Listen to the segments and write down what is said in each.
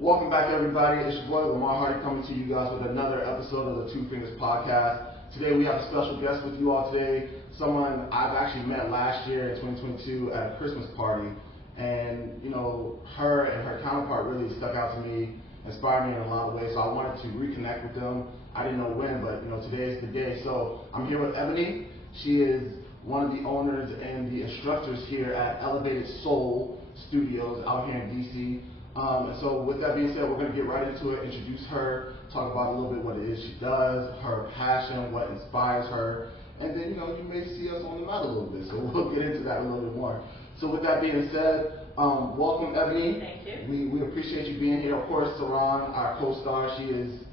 Welcome back, everybody. It's your boy Lamar coming to you guys with another episode of the Two Fingers Podcast. Today we have a special guest with you all today, someone I've actually met last year in 2022 at a Christmas party. And, you know, her and her counterpart really stuck out to me, inspired me in a lot of ways, so I wanted to reconnect with them. I didn't know when, but, you know, today is the day. So I'm here with Ebony. She is one of the owners and the instructors here at Elevated Soul Studios out here in DC. And so with that being said, we're going to get right into it, introduce her, talk about a little bit what it is she does, her passion, what inspires her, and then, you know, you may see us on the mat a little bit, so we'll get into that a little bit more. So with that being said, welcome, Ebony. Thank you. We appreciate you being here. Of course, Siron, our co-star, she is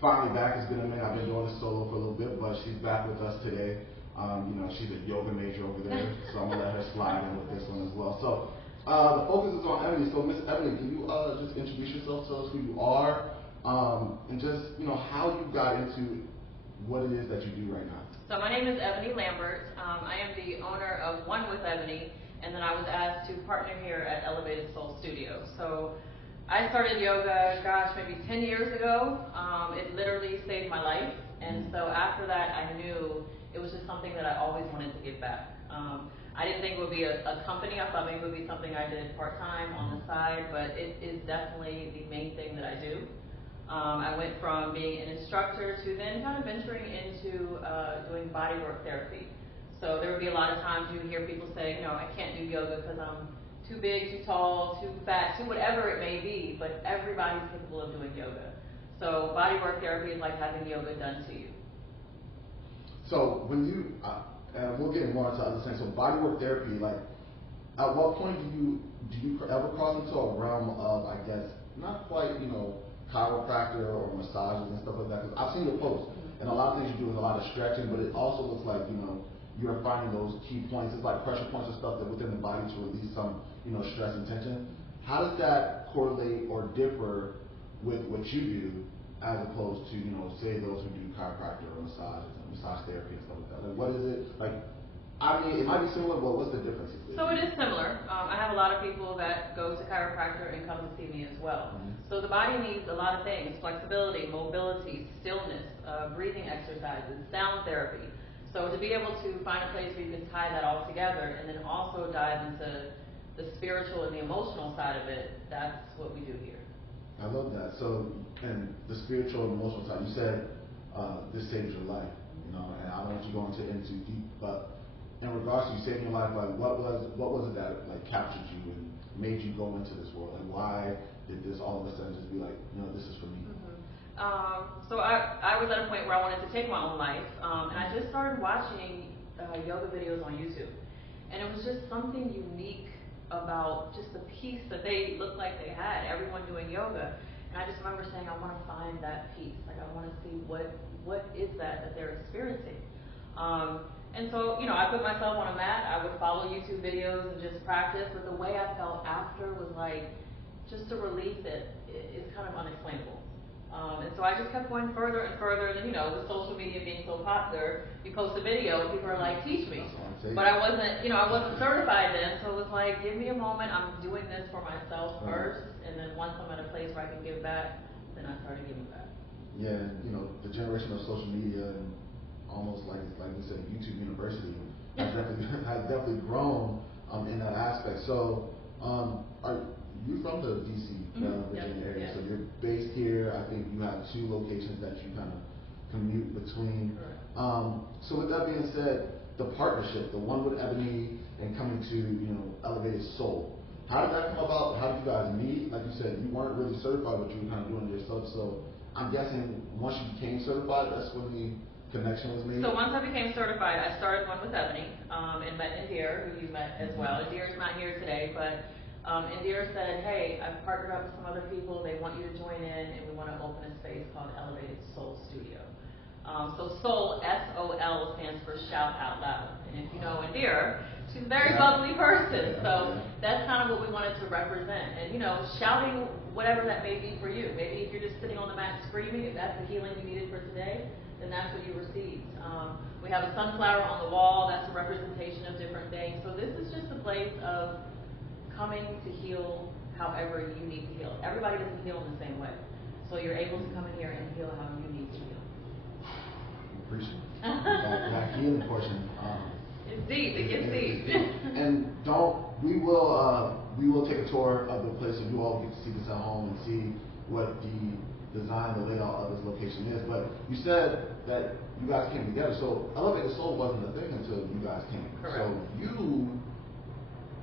finally back. It's been a minute. I've been doing this solo for a little bit, but she's back with us today. You know, she's a yoga major over there, so I'm going to let her slide in with this one as well. So the focus is on Ebony. So Miss Ebony, can you just introduce yourself, tell us who you are, and just, you know, how you got into what it is that you do right now. So my name is Ebony Lambert. I am the owner of OneWithEbony, and then I was asked to partner here at Elevated Soul Studio. So I started yoga, gosh, maybe 10 years ago. It literally saved my life, and so after that I knew it was just something that I always wanted to give back. I didn't think it would be a company. I thought maybe it would be something I did part-time on the side, but it is definitely the main thing that I do. I went from being an instructor to then kind of venturing into doing bodywork therapy. So there would be a lot of times you would hear people say, you know, I can't do yoga because I'm too big, too tall, too fat, too whatever it may be, but everybody's capable of doing yoga. So bodywork therapy is like having yoga done to you. So when you, and we'll get more into other things, so bodywork therapy, like, at what point do you ever cross into a realm of, I guess, not quite, you know, chiropractor or massages and stuff like that? Because I've seen your posts, and a lot of things you do is a lot of stretching, but it also looks like, you know, you're finding those key points. It's like pressure points and stuff that within the body to release some, you know, stress and tension. How does that correlate or differ with what you do as opposed to, you know, say those who do chiropractor or massages and massage therapy and stuff like that? Like, what is it? Like, I mean, it might be similar, but what's the difference? So it is similar. I have a lot of people that go to chiropractor and come to see me as well. So the body needs a lot of things: flexibility, mobility, stillness, breathing exercises, sound therapy. So to be able to find a place where you can tie that all together and then also dive into the spiritual and the emotional side of it, that's what we do here. I love that. So, and the spiritual and emotional side, you said this saved your life, you know, and I don't want you going into deep, but in regards to you saving your life, like what was it that like captured you and made you go into this world? Like, why did this all of a sudden just be like, you know, this is for me? So I was at a point where I wanted to take my own life, and I just started watching yoga videos on YouTube, and it was just something unique about just the peace that they looked like they had, everyone doing yoga. And I just remember saying, I want to find that peace. Like, I want to see what is that they're experiencing. And so, you know, I put myself on a mat. I would follow YouTube videos and just practice. But the way I felt after was like just a relief that is kind of unexplainable. And so I just kept going further and further. And, you know, with social media being so popular, you post a video, people are like, teach me. But I wasn't, you know, I wasn't certified then. So it was like, give me a moment. I'm doing this for myself first. And then once I'm at a place where I can give back, then I started giving back. Yeah, you know, the generation of social media and almost like we said, YouTube University has definitely grown in that aspect. So, are you from the DC, Virginia area? Yes. So you're based here. I think you have 2 locations that you kind of commute between. So with that being said, the partnership, the OneWithEbony, and coming to, you know, Elevated Soul. How did that come about? How did you guys meet? Like you said, you weren't really certified, but you were kind of doing it yourself. So I'm guessing once you became certified, that's when the connection was made? So once I became certified, I started OneWithEbony and met Indira, who you met as well. Indira's not here today, but Indira said, hey, I've partnered up with some other people. They want you to join in, and we want to open a space called Elevated Soul Studio. So Soul, S-O-L, stands for Shout Out Loud. And if you know Indira, she's a very bubbly person. So that's kind of what we wanted to represent. And, you know, shouting whatever that may be for you. Maybe if you're just sitting on the mat screaming, if that's the healing you needed for today, then that's what you received. We have a sunflower on the wall. That's a representation of different things. So this is just a place of coming to heal however you need to heal. Everybody doesn't heal in the same way. So you're able to come in here and heal how you need to heal. Appreciate that healing portion. It's deep. It gets deep. And we will take a tour of the place so you all get to see this at home and see what the design, the layout of this location is. But you said that you guys came together, so Elevate the Soul wasn't a thing until you guys came. Correct. So you,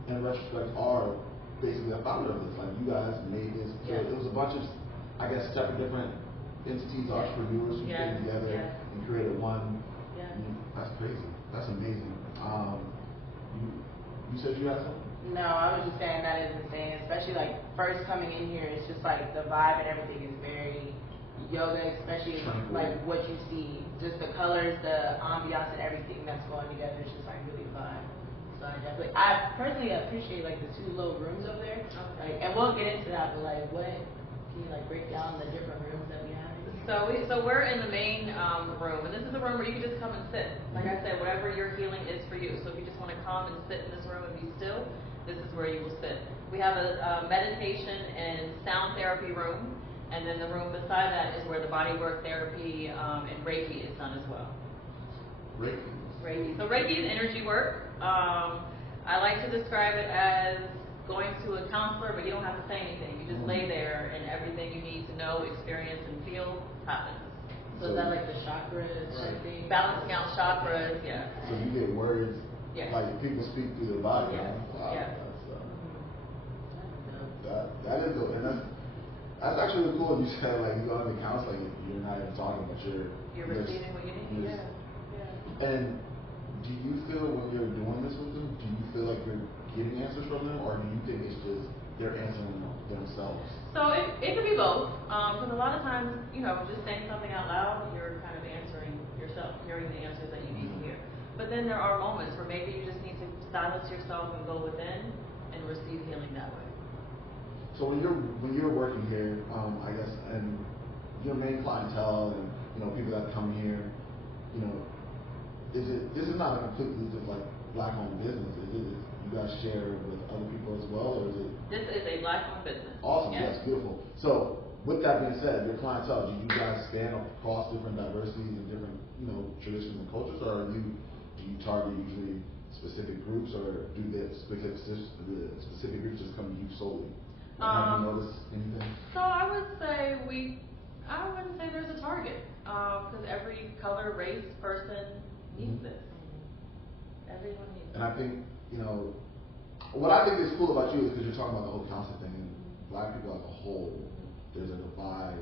in retrospect, are basically a founder of this. Like, you guys made this. So it was a bunch of, I guess, separate different entities, entrepreneurs who came together and created one. Yeah. That's crazy. That's amazing. You said you had something? No, I was just saying that is insane, especially like first coming in here, it's just like the vibe and everything is very yoga, especially like what you see, just the colors, the ambiance and everything that's going together is just like really fun. So I personally appreciate like the 2 little rooms over there. Okay. Like, and we'll get into that, but like what, can you like break down the different rooms that we have? So we're in the main room, and this is a room where you can just come and sit. Like I said, whatever your healing is for you. So if you just want to come and sit in this room and be still, this is where you will sit. We have a meditation and sound therapy room, and then the room beside that is where the bodywork therapy and Reiki is done as well. Reiki. So Reiki is energy work. I like to describe it as going to a counselor, but you don't have to say anything. You just lay there, and everything you need to know, experience, and feel happens. So is that like the chakras type thing? Balancing out chakras, yeah. So you get words, like people speak through their body. Yeah. Wow, Yeah. That is good, and that's actually really cool. You said like you go to the counseling, you're not even talking, but you're receiving what you need. Yeah. And do you feel when you're doing this with them, do you feel like you're getting answers from them, or do you think it's just they're answering themselves? So it could be both, because a lot of times, just saying something out loud, you're kind of answering yourself, hearing the answers that you need to hear. But then there are moments where maybe you just need to silence yourself and go within and receive healing that way. So when you're working here, I guess, and your main clientele and people that come here, this is not a completely just like black-owned business, is it? You guys share with other people as well, or is it? This is a black-owned business. Awesome, yes, beautiful. So with that being said, your clientele, do you guys span across different diversities and different traditions and cultures, or do you target usually specific groups, or do the specific groups just come to you solely? Have you noticed anything? So I wouldn't say there's a target, because every color, race, person needs this. Everyone needs it. And I think, what I think is cool about you is because you're talking about the whole counseling thing, and black people as a whole, there's a divide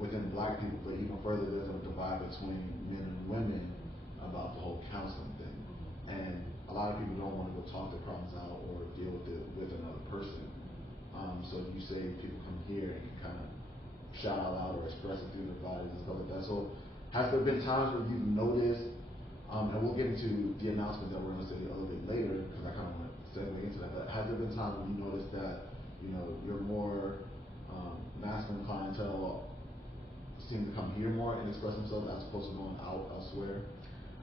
within black people, but even further, there's a divide between men and women about the whole counseling thing. And a lot of people don't want to go talk their problems out or deal with it with another person. So you say people come here and can kind of shout out loud or express it through their bodies and stuff like that. So has there been times where you've noticed, and we'll get into the announcement that we're going to say a little bit later, because I kind of want to segue into that, but has there been times when you noticed that, your more masculine clientele seem to come here more and express themselves as opposed to going out elsewhere?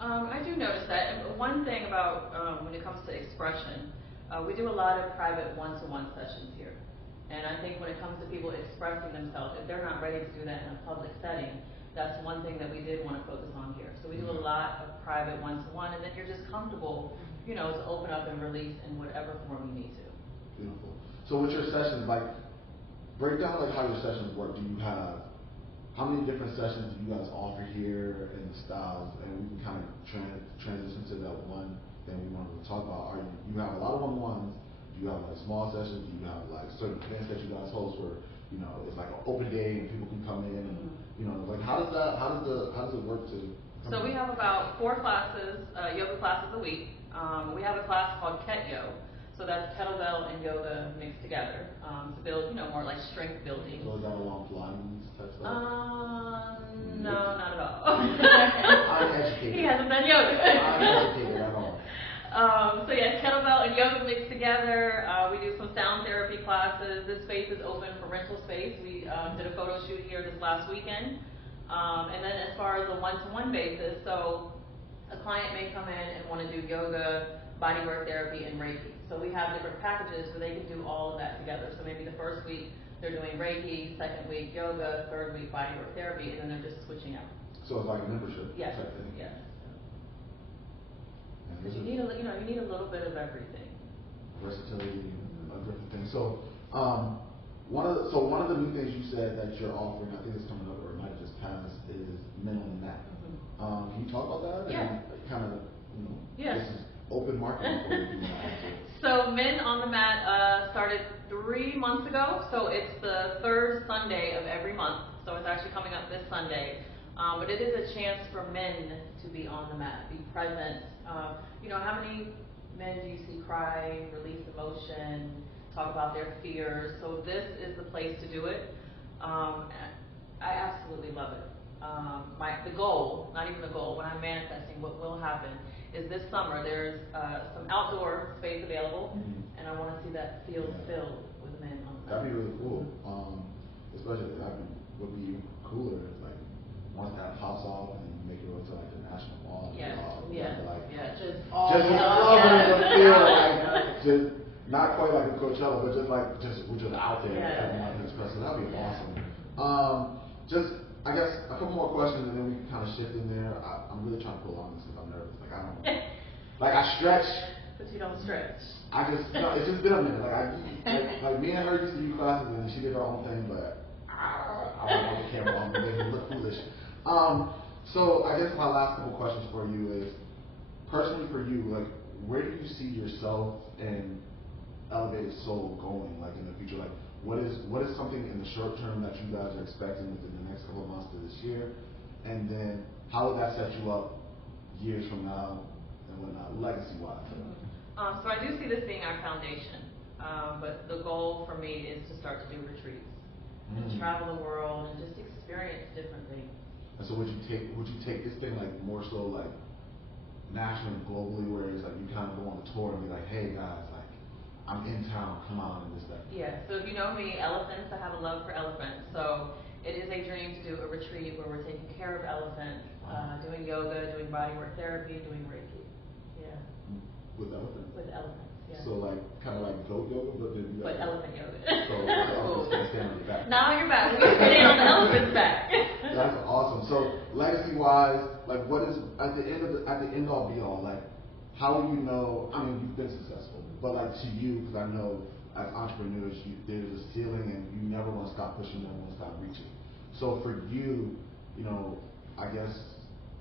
I do notice that. And one thing about when it comes to expression, we do a lot of private one-to-one sessions here. And I think when it comes to people expressing themselves, if they're not ready to do that in a public setting, that's one thing that we did want to focus on here. So we do a lot of private one-to-one, and then you're just comfortable, to open up and release in whatever form you need to. Beautiful. So with your sessions, break down how your sessions work. Do you have, how many different sessions do you guys offer here and the styles? And we can kind of transition to that one thing we wanted to talk about. You have a lot of one-on-ones. Do you have small sessions? Do you have certain events that you guys host where it's like an open day and people can come in and how does it work to? So we have about 4 classes, yoga classes a week. We have a class called Ket-Yo. So that's kettlebell and yoga mixed together to build, more like strength building. So is that along lines type stuff? No, not at all. I'm educated. He hasn't done yoga. I'm educated at all. So yes, kettlebell and yoga mixed together. We do some sound therapy classes. This space is open for rental space. We did a photo shoot here this last weekend. And then as far as a one-to-one basis, so a client may come in and want to do yoga, bodywork therapy, and Reiki. So we have different packages where they can do all of that together. So maybe the first week they're doing Reiki, second week yoga, third week bodywork therapy, and then they're just switching out. So it's like a membership Yes. type thing. Yes. And You need a little bit of everything. Versatility and different things. So one of the new things you said that you're offering, I think it's coming up or it might have just passed, is Men on the Mat. Can you talk about that? Yeah. And kind of, Yes. this is open marketing for you. So Men on the Mat started 3 months ago. So it's the third Sunday of every month. So it's actually coming up this Sunday. But it is a chance for men to be on the mat, be present. How many men do you see cry, release emotion, talk about their fears? So this is the place to do it. I absolutely love it. The goal, not even the goal, when I'm manifesting, what will happen is this summer there's some outdoor space available, and I want to see that field filled with men on the mat. That'd be really cool. Especially that would be even cooler if once that pops off and you make it over to the National Mall. Yes. Just Just loving the feel just not quite like the Coachella, but we're just out there. Everyone can express it. That'd be awesome. I guess a couple more questions and then we can kind of shift in there. I'm really trying to pull on this because I'm nervous. I stretch. But you don't stretch. It's just been a minute. Like me and her used to do classes and she did her own thing, but I want to put the camera on and make it look foolish. So I guess my last couple questions for you is, personally for you, where do you see yourself and Elevated Soul going, in the future? What is something in the short term that you guys are expecting within the next couple of months to this year? And then how would that set you up years from now and whatnot, legacy-wise? So I do see this being our foundation. But the goal for me is to start to do retreats and travel the world and just experience different things. And so would you take this thing more so nationally and globally, where it's you kind of go on the tour and be like, hey guys, I'm in town, come on and this, that. Yeah, so if you know me, elephants, I have a love for elephants. So it is a dream to do a retreat where we're taking care of elephants, doing yoga, doing bodywork therapy, doing Reiki. Yeah. With elephants? With elephants. Yeah. So kind of like goat yoga, but then but elephant yoga. So the elephants can stand on your back. Not on your back. We're standing on the elephant's back. That's awesome. So legacy-wise, what is at the end all be all? How will you know? I mean, you've been successful, but to you, because I know as entrepreneurs, there's a ceiling, and you never want to stop pushing, never want to stop reaching. So for you, I guess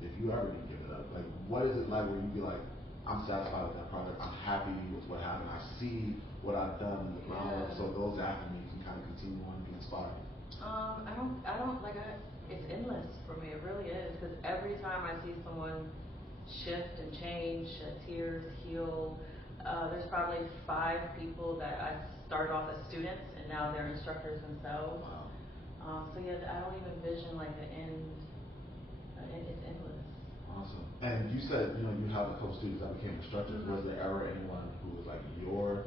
if you ever did give it up, what is it like where you be like, I'm satisfied with that product. I'm happy with what happened. I see what I've done in the groundwork. So those after me can kind of continue on and be inspired. It's endless for me. It really is, because every time I see someone shift and change, shed tears, heal, there's probably 5 people that I started off as students and now they're instructors themselves. Wow. I don't even envision the end. It's endless. Awesome. And you said, you have a couple students that became instructors. Was there ever anyone who was your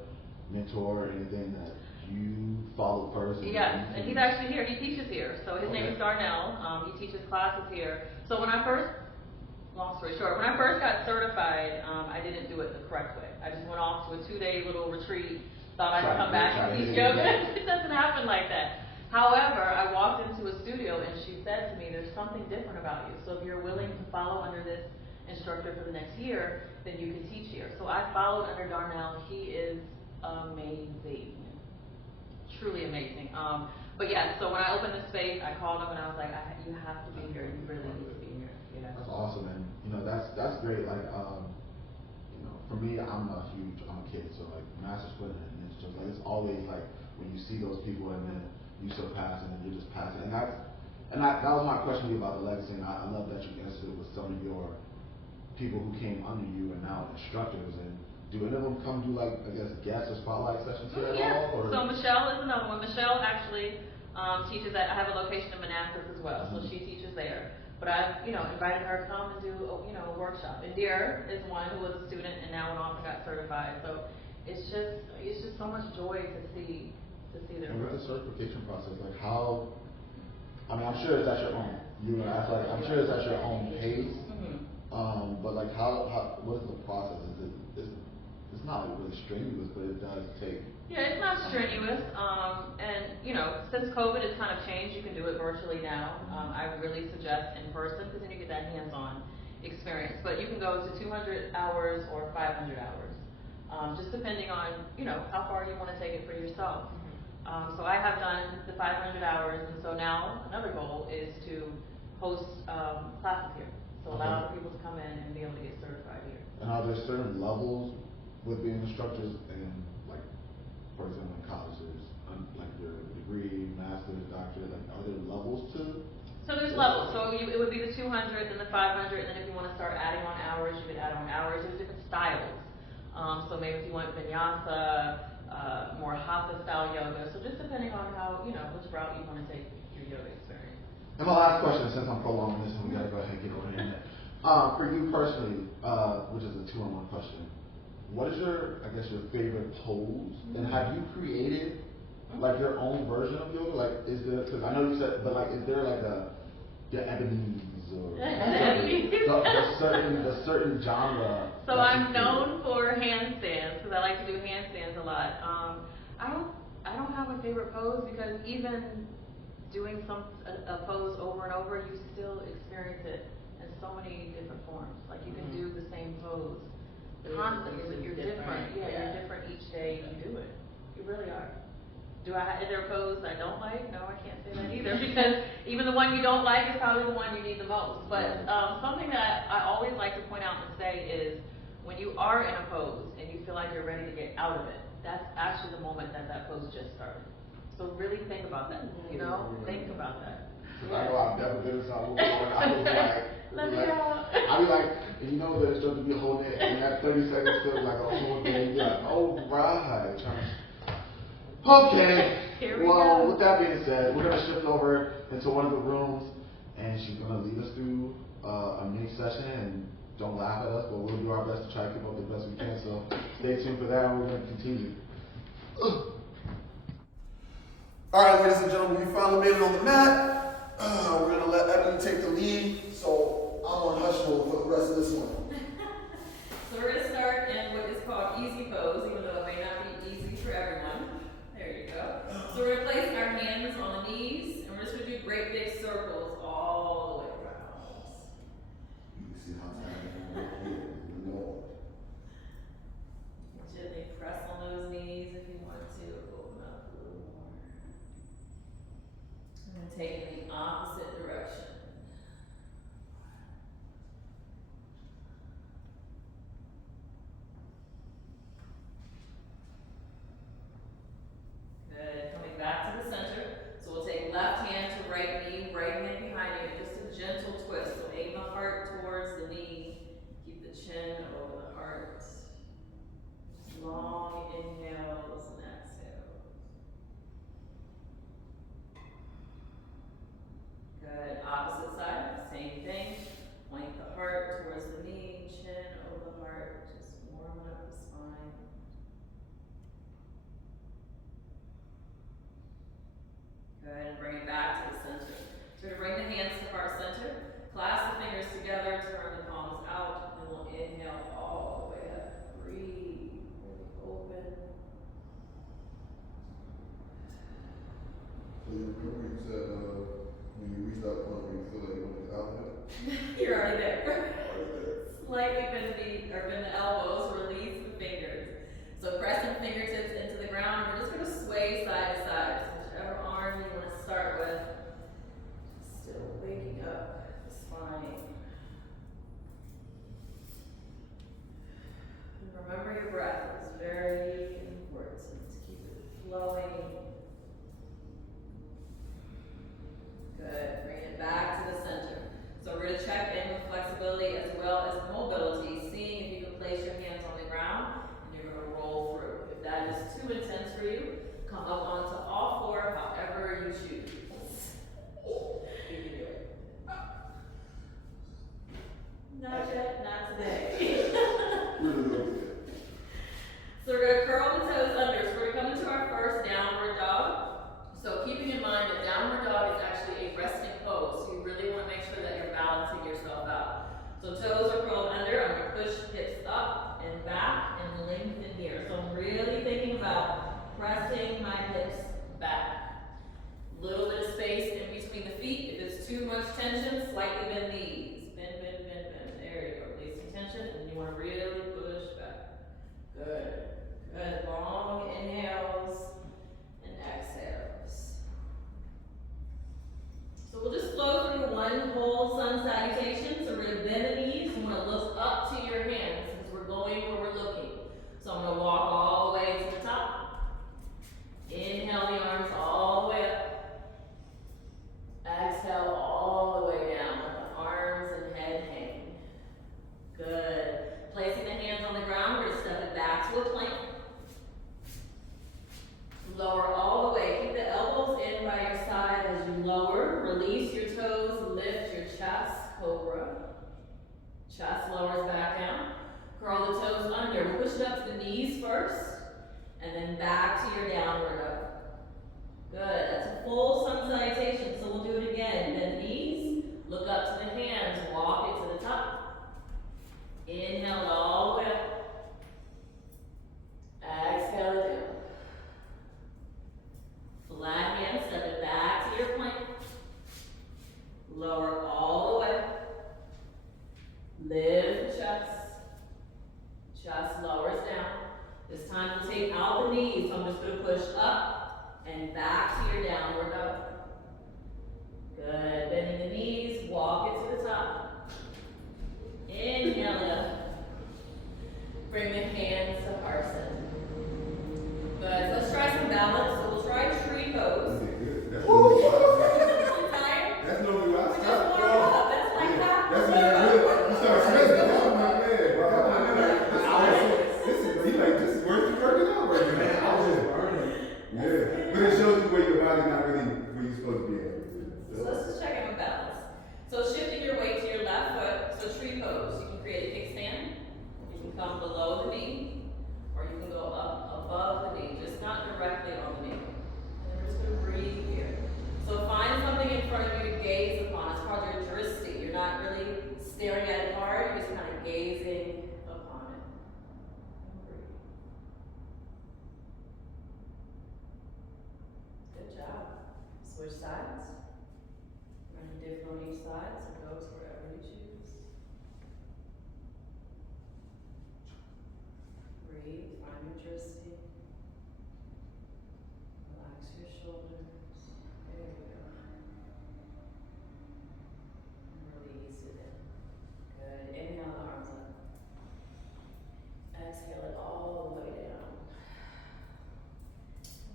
mentor or anything that you followed first? Yes, and he's actually here. He teaches here. So his name is Darnell. He teaches classes here. So long story short, when I first got certified, I didn't do it the correct way. I just went off to a 2-day little retreat, thought I'd come back and teach yoga. It doesn't happen like that. However, I walked into a studio and she said to me, there's something different about you. So if you're willing to follow under this instructor for the next year, then you can teach here. So I followed under Darnell. He is amazing. Truly amazing. So when I opened the space, I called him and I was like, you have to be here. You really need to be here. Yeah. That's awesome, and that's great. For me, I'm a kid, so master split and it's just it's always when you see those people and then you surpass and then you're just passing, and that was my question to you about the legacy, and I love that you answered it with some of your people who came under you and now instructors. And do any of them come do guest or spotlight sessions here at all? Or? So Michelle is another one. Michelle actually teaches I have a location in Manassas as well, so she teaches there. But I've, invited her to come and do, a workshop. Indira is one who was a student and now went off and got certified. So it's just so much joy to see their And growth. with the certification process, how? I mean, I'm sure it's at your own. I'm sure it's at your own pace. But like what is the process? It's not like really strenuous, but it does take. Yeah, it's not strenuous. And since COVID has kind of changed, you can do it virtually now. I really suggest in person because then you get that hands-on experience. But you can go to 200 hours or 500 hours, just depending on how far you want to take it for yourself. So I have done the 500 hours, and so now another goal is to host classes here. So allow people to come in and be able to get certified here. And are there certain levels with being instructors in, like, for example, in colleges, like your degree, master's, doctorate, like, are there levels to? So there's levels. So it would be the 200, then the 500, and then if you want to start adding on hours, you could add on hours. There's different styles. So maybe if you want vinyasa, more hatha style yoga. So just depending on how, which route you want to take your yoga experience. And my last question, since I'm prolonging this, and we gotta go ahead and get over here. For you personally, which is a 2-on-1 question, what is your favorite pose, and have you created like your own version of yoga? Like, is there? Because I know you said, but like, is there like your Ebony's or the certain genre? So I'm known for handstands because I like to do handstands a lot. I don't have a favorite pose because even doing a pose over and over, you still experience it in so many different forms. Like you can do the same pose constantly, but you're different. Yeah, you're different each day you do it. You really are. Is there a pose I don't like? No, I can't say that either because even the one you don't like is probably the one you need the most. But something that I always like to point out and say is when you are in a pose and you feel like you're ready to get out of it, that's actually the moment that pose just started. So really think about that. Think about that. Because I know I've never been in something before, and I was like, let me out. I'd be like, and you know the instructor be holding it, and that 30 seconds feels like a whole thing. You're like, oh, right. Okay. Well, with that being said, we're going to shift over into one of the rooms, and she's going to lead us through a mini session, and don't laugh at us, but we'll do our best to try to keep up the best we can. So stay tuned for that, and we're going to continue. All right, ladies and gentlemen, we finally made it on the mat. We're going to let Ebony take the lead, so I'm on hush mode for the rest of this one. So we're going to start in what is called easy pose, even though it may not be easy for everyone. There you go. So we're going to place our hands on the knees, and we're just going to do great big circles all the way around. You can see how tight I am here. Gently press on those knees if you want to. Open up a little more. And then take in the opposite direction. push it up to the knees first, and then back to your downward dog. Good, that's a full sun salutation, so we'll do it again. Bend the knees, look up to the hands, walk it to the top. Inhale it all the way up. Exhale it down. Flat hand, step it back to your plank. Lower all the way. Lift the chest. Chest lowers down. This time we'll take out the knees, so I'm just going to push up and back to your downward dog. Good. Bending the knees, walk it to the top. Inhale it up. Bring the hands to heart center. Good. So let's try some balance. So we'll try tree pose. That's Tired? no good. We just warm up. That's like half the That's warm-up. you start sweating. That's my man. This is worse than working out right now. Man, I was just burning. Yeah. But it shows you where your body's not really where you're supposed to be at. So let's just check in with balance. So shifting your weight to your left foot, so tree pose. You can create a kickstand, you can come below the knee, or you can go up above the knee, just not directly on the knee. And we're just gonna breathe here. So find something in front of you to gaze upon. It's called your drishti. You're not really staring at it hard, you're just kind of gazing upon it. And breathe. Good job. Switch sides. Run different on each side, so go to wherever you choose. Breathe, find your drishti. Relax your shoulders. There you go. And release it in. Good. Inhale the arms up. Exhale it all the way down.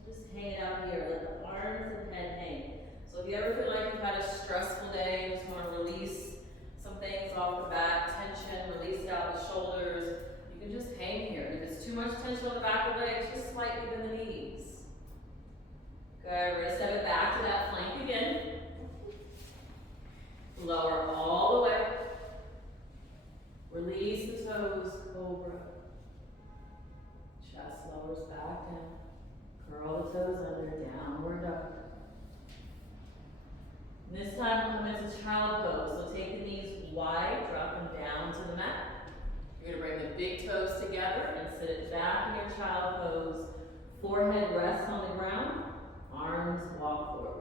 Just hang it out here. Let the arms and head hang. So if you ever feel like you've had a stressful day and just want to release some things off the back, tension, release it out the shoulders, you can just hang here. And if it's too much tension on the back of the legs, just slightly bend the knees. Good, we're going to step it back to that plank again. Lower all the way. Release the toes, cobra. Chest lowers back down. Curl the toes under, downward dog. This time we'll come into child pose. So take the knees wide, drop them down to the mat. You're going to bring the big toes together and sit it back in your child pose. Forehead rests on the ground, arms walk forward.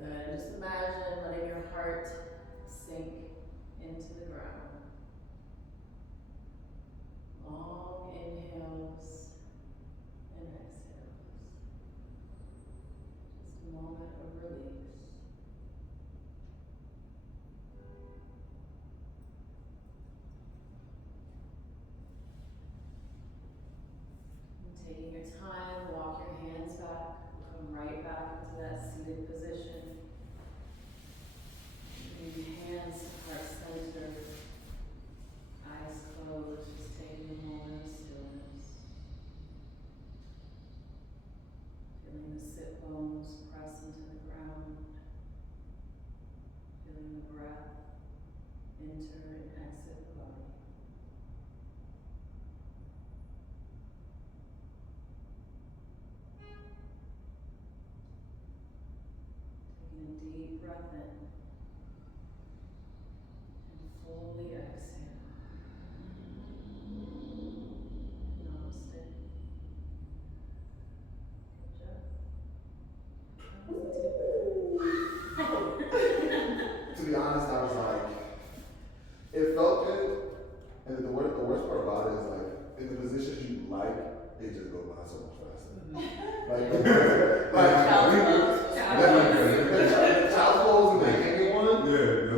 Good. Just imagine letting your heart sink into the ground. Long inhales and exhales. Just a moment of release. And taking your time, walk your hands back, come right back into that seated position. Bring your hands to heart center, eyes closed, just taking a moment of stillness. Feeling the sit bones press into the ground. Feeling the breath enter and exit the body. Taking a deep breath in and fully exhale. Namaste. To be honest, I was like, it felt good, and the worst part about it is like, in the positions you like, it just goes by so much faster. Child pose and the hanging one. Yeah, the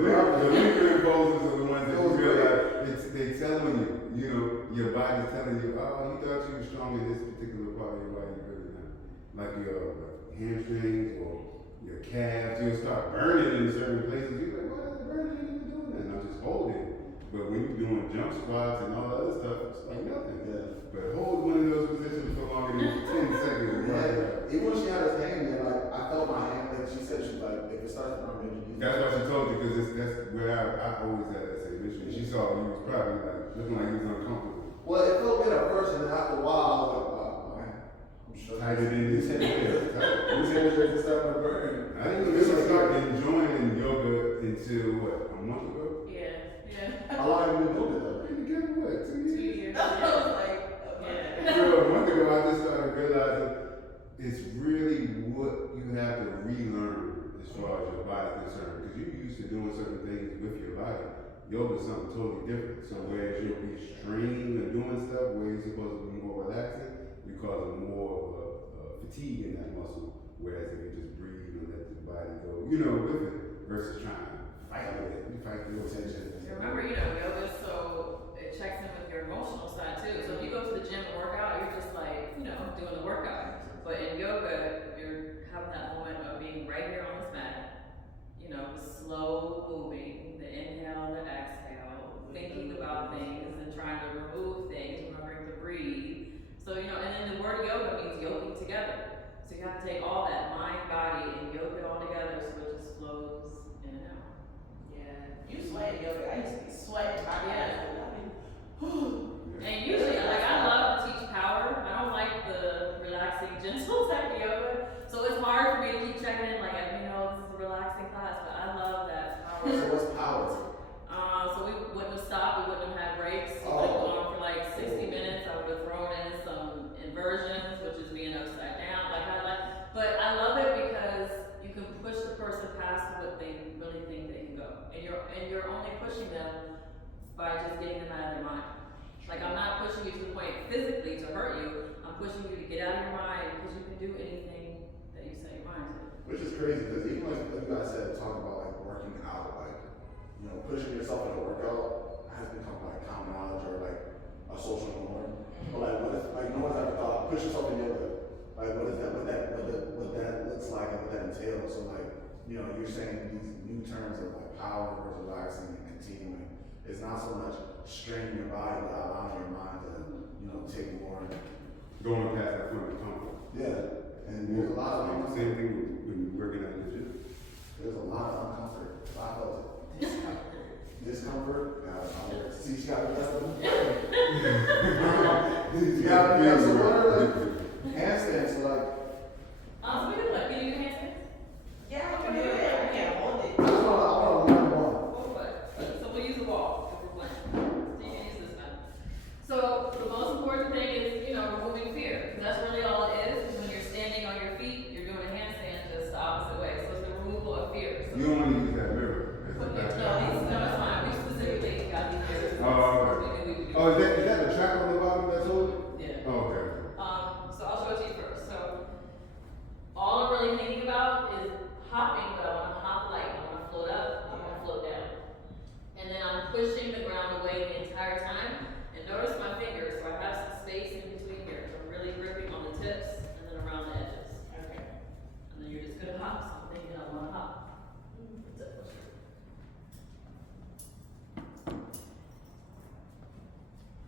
lingering poses are the ones that you realize they telling you, your body's telling you, oh, you thought you were strong in this particular part of your body, you're really not. Like your hamstrings or your calves, you'll start burning in certain places. You're like, why is it burning? You ain't even doing that. And I'm just holding. But when you're doing jump squats and all that other stuff, it's like nothing. Yeah. But hold one of those positions for longer than 10 seconds. Yeah. Even when she had us hanging there, like, I felt my hand, like she said, she like, if it starts to burn, maybe you That's why she told you, because that's where I always had that same issue. She saw, he was probably like looking like he was uncomfortable. Well, it felt good at first, and then after a while, I was like, wow, man, I'm sure. Tighter than his head. His head is just stuff my brain. I didn't really start enjoying yoga until what, a month ago? How long have you been doing it though? Been together what, 2 years? I was like, So a month ago, I just started realizing it's really what you have to relearn as far as your body is concerned. Because you're used to doing certain things with your body. Yoga is something totally different. So whereas you'll be straining or doing stuff where you're supposed to be more relaxing, you cause more fatigue in that muscle. Whereas if you just breathe and let the body go, with it, versus trying to fight with it. You fight the tension. Remember, yoga, so it checks in with your emotional side too. So if you go to the gym and work out, you're just like, doing the workout. But in yoga, you're having that moment of being right here on this mat, slow moving, the inhale, the exhale, thinking about things and trying to remove things, remembering to breathe. So, and then the word yoga means yoking together. So you have to take all that mind, body, and yoke it all together so it just flows in and out. you sweat yoga. I used to be sweating my ass. And usually, I love to teach power. I don't like the relaxing, gentle type of yoga. So it's hard for me to keep checking in, this is a relaxing class, but I love that power. So what's power? So we wouldn't have stopped, we wouldn't have had breaks. We would have gone for 60 minutes. I would have thrown in some inversions, which is being upside down. But I love it because you can push the person past what they really think they can go. And you're only pushing them by just getting them out of their mind. I'm not pushing you to the point physically to hurt you. I'm pushing you to get out of your mind because you can do anything that you set your mind to. Which is crazy because even like you guys said, talk about working out, pushing yourself in a workout has become common knowledge or a social norm. But what if no one's ever thought push yourself in yoga? What is that? What that looks like and what that entails? So you're saying these new terms of power versus relaxing and continuing. It's not so much straining your body, but allowing your mind to take more. Going past that point of comfort. Yeah, and there's a lot of same thing when you're working out in the gym. There's a lot of uncomfort. I felt it. Discomfort. See, she got the rest of them. You got some water, handstands, So we do can you do handstands? Yeah, I can do it. I can't hold it. I want to learn more. So we'll use the wall if we're playing. So you can use this one. So the most important thing is, removing fear. Because that's really all it is. When you're standing on your feet, you're doing a handstand just the opposite way. So it's the removal of fear. So You don't want to use that mirror. no, it's fine. We specifically got these mirrors. Oh, is that the track on the bottom that's holding? Yeah. Oh, okay. So I'll show it to you first. So all I'm really thinking about is hopping, but I want to hop light. I want to float up. I want to float down. And then I'm pushing the ground away the entire time. And notice my fingers. So I have some space in between here. So I'm really gripping on the tips and then around the edges. Okay. And then you're just gonna hop. So I'm thinking I want to hop. That's it.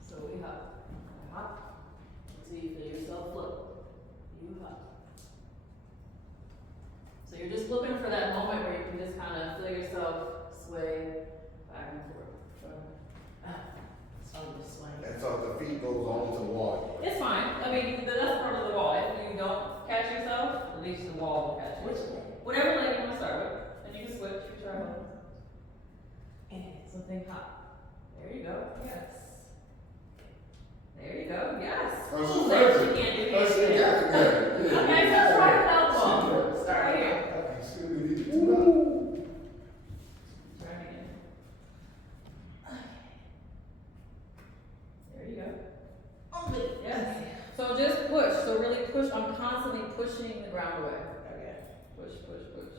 So we hop. Hop. Until you feel yourself float. You hop. So you're just looking for that moment where you can just kind of feel yourself sway back and forth. So I'm just swaying. And so the feet goes all to the wall. It's fine. That's part of the wall. If you don't catch yourself, at least the wall will catch you. Which way? Whatever leg you want to start with. And you can switch. You try one. So think hop. There you go. Yes. There you go. Yes. Oh, So you can't do Oh, she anything. got it. Okay, so try it without ball. Start right here. Try it again. There you go. Yes. So just push. So really push. I'm constantly pushing the ground away. Okay. Push, push, push.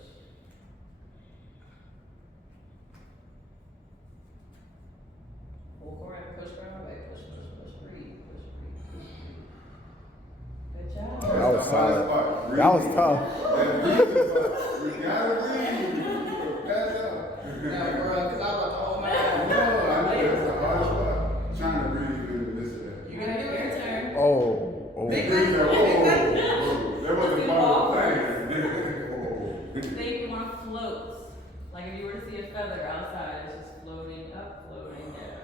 Pull core and push ground away. Push, push, push. Breathe. Push, breathe, push, breathe. Good job. That was solid. That was tough. We gotta breathe. Pass out. Yeah, bro, because I was like, oh my God. No, I know that's the hardest part. Trying to breathe in the midst of that. You're gonna do your turn. Oh. Breathe there. Whoa. That wasn't part of the thing. Think you want to float. Like if you were to see a feather outside, it's just floating up, floating down.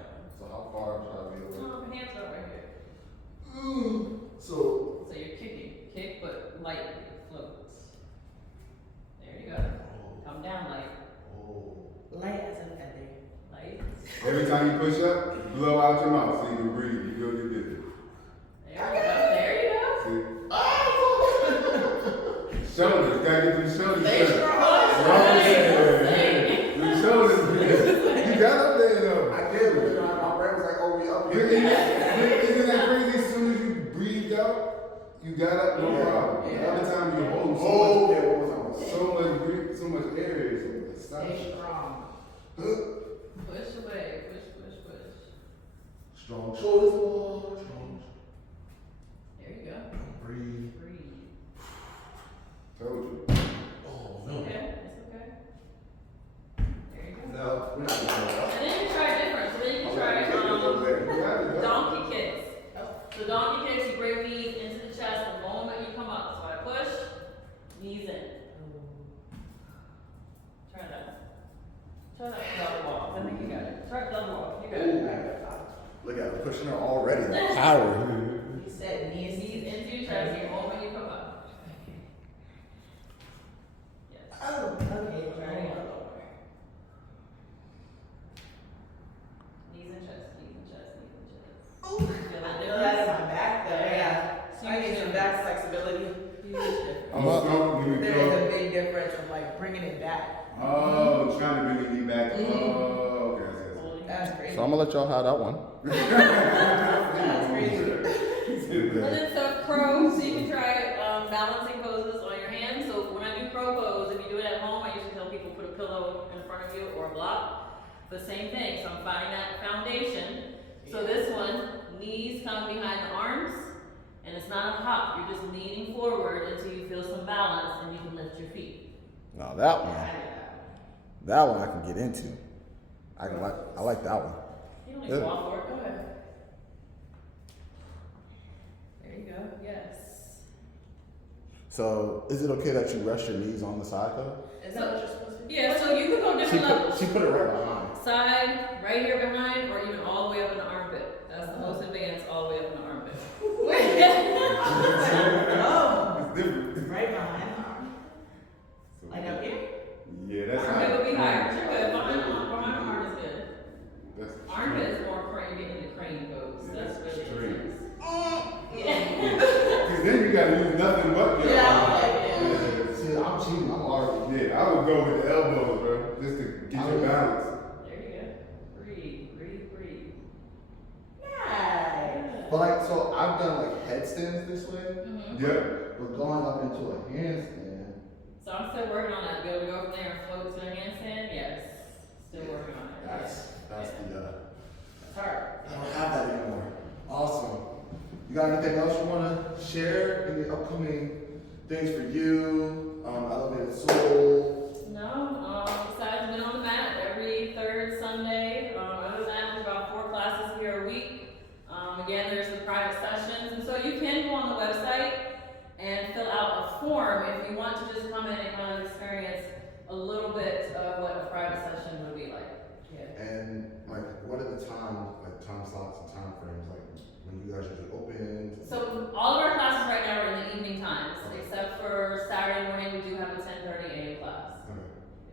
push up, blow out your mouth so you can breathe. You go do this. There you go. See? Shoulders, gotta get them shoulders. Stay first. strong. The shoulders. You got up there though. I did, but my brain was like, oh, we up here. Isn't that crazy? As soon as you breathed out, you got up, no problem. The other time you hold so much air. Stay strong. Push away. Push. Strong shoulders, more strong. There you go. Breathe. Told you. Oh, no. Okay, it's okay. There you go. No, we're not doing that. And then you try different. So then you can try donkey kicks. So donkey kicks, you bring knees into the chest the moment you come up. So I push, knees in. Try that. Try that double walk. I think you got it. Try double walk. You got it. Look at her pushing her already. Power. You said knees. Knees into your chest the moment you come up. Yes. Oh, okay. Try it again. Knees and chest. Oh, I know that in my back though. Yeah. So I need some back flexibility. There is a big difference from like bringing it back. Oh, trying to bring me back. Oh, okay. That's crazy. So I'm gonna let y'all have that one. That's crazy. And then so crow, so you can try balancing poses on your hands. So when I do crow pose, if you do it at home, I usually tell people put a pillow in front of you or a block. The same thing. So I'm finding that foundation. So this one, knees come behind the arms, and it's not a hop. You're just leaning forward until you feel some balance, and you can lift your feet. Now that one I can get into. I like that one. You don't need to walk for it. Go ahead. There you go. Yes. So is it okay that you rest your knees on the side though? Is that what you're supposed to do? Yeah, so you could go different levels. She put it right behind. Side, right here behind, or even all the way up in the armpit. That's the most advanced, all the way up in the armpit. Oh, right behind the arm. Like up here? Yeah, that's Armpit would be higher, but you're good. Behind the arm is good. That's Armpit is more crane, getting into crane pose. That's really straight. intense. Yeah. Because then you gotta use nothing but your Yeah, arms. yeah. See, I'm cheating. I'm already. Yeah, I would go with the elbows, bro, just to get your balance. There you go. Breathe. Nice. But like, so I've done like headstands this way, Yep. but going up into a handstand. So I'm still working on that. Be able to go from there and float to a handstand? Yes. Still working on it. That's It's hard. I don't have that anymore. Awesome. You got anything else you want to share? Any upcoming things for you? Elevated Soul. No, besides being on the mat every third Sunday. Other than that, there's about 4 classes here a week. Again, there's the private sessions. And so you can go on the website and fill out a form if you want to just come in and kind of experience a little bit of what a private session would be like. Yeah. And like, what are the time slots and time frames? Like, when you guys usually open? So all of our classes right now are in the evening times, except for Saturday morning, we do have a 10:30 a.m. class. Okay.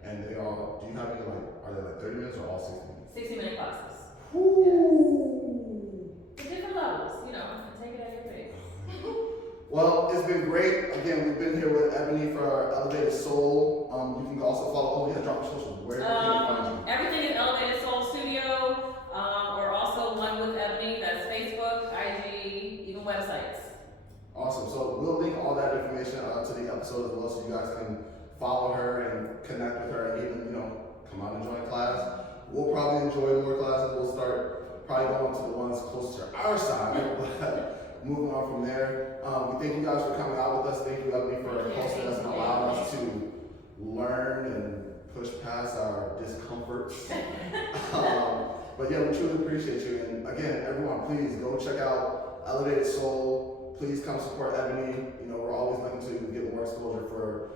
And they all, do you have any are they like 30 minutes or all 60 minutes? 60-minute classes. Woo! Yes. Different levels, take it at your pace. Well, it's been great. Again, we've been here with Ebony for our Elevated Soul. You can also follow, drop your socials. Where can they find you? Everything is Elevated Soul Studio, or also OneWithEbony. That's Facebook, IG, even websites. Awesome. So we'll link all that information to the episode as well, so you guys can follow her and connect with her, and even come out and join class. We'll probably enjoy more classes. We'll start probably going to the ones closer to our side. But moving on from there, we thank you guys for coming out with us. Thank you, Ebony, for hosting us and allowing us to learn and push past our discomforts. But yeah, we truly appreciate you. And again, everyone, please go check out Elevated Soul. Please come support Ebony. We're always looking to get more exposure for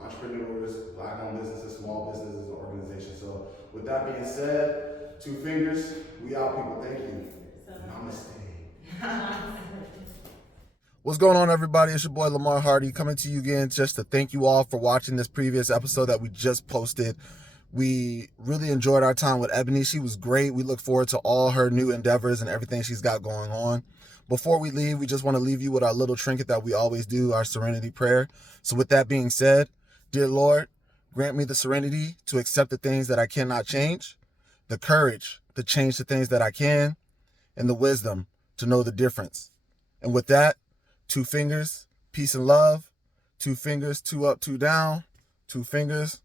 entrepreneurs, Black-owned businesses, small businesses, and organizations. So with that being said, 2 fingers, we out, people. Thank you. Namaste. What's going on, everybody? It's your boy Lamar Hardy coming to you again just to thank you all for watching this previous episode that we just posted. We really enjoyed our time with Ebony. She was great. We look forward to all her new endeavors and everything she's got going on. Before we leave, we just want to leave you with our little trinket that we always do, our serenity prayer. So with that being said, dear Lord, grant me the serenity to accept the things that I cannot change, the courage to change the things that I can, and the wisdom to know the difference. And with that, 2 fingers, peace and love. 2 fingers, 2 up, 2 down. 2 fingers,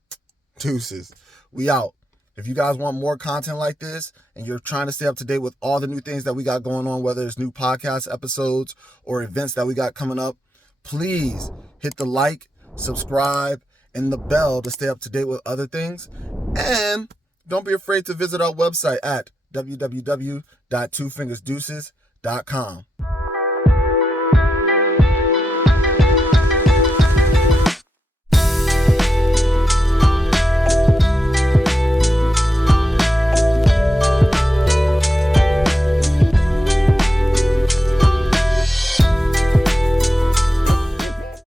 deuces. We out. If you guys want more content like this and you're trying to stay up to date with all the new things that we got going on, whether it's new podcast episodes or events that we got coming up, please hit the like, subscribe, and the bell to stay up to date with other things. And don't be afraid to visit our website at www.twofingersdeuces.com.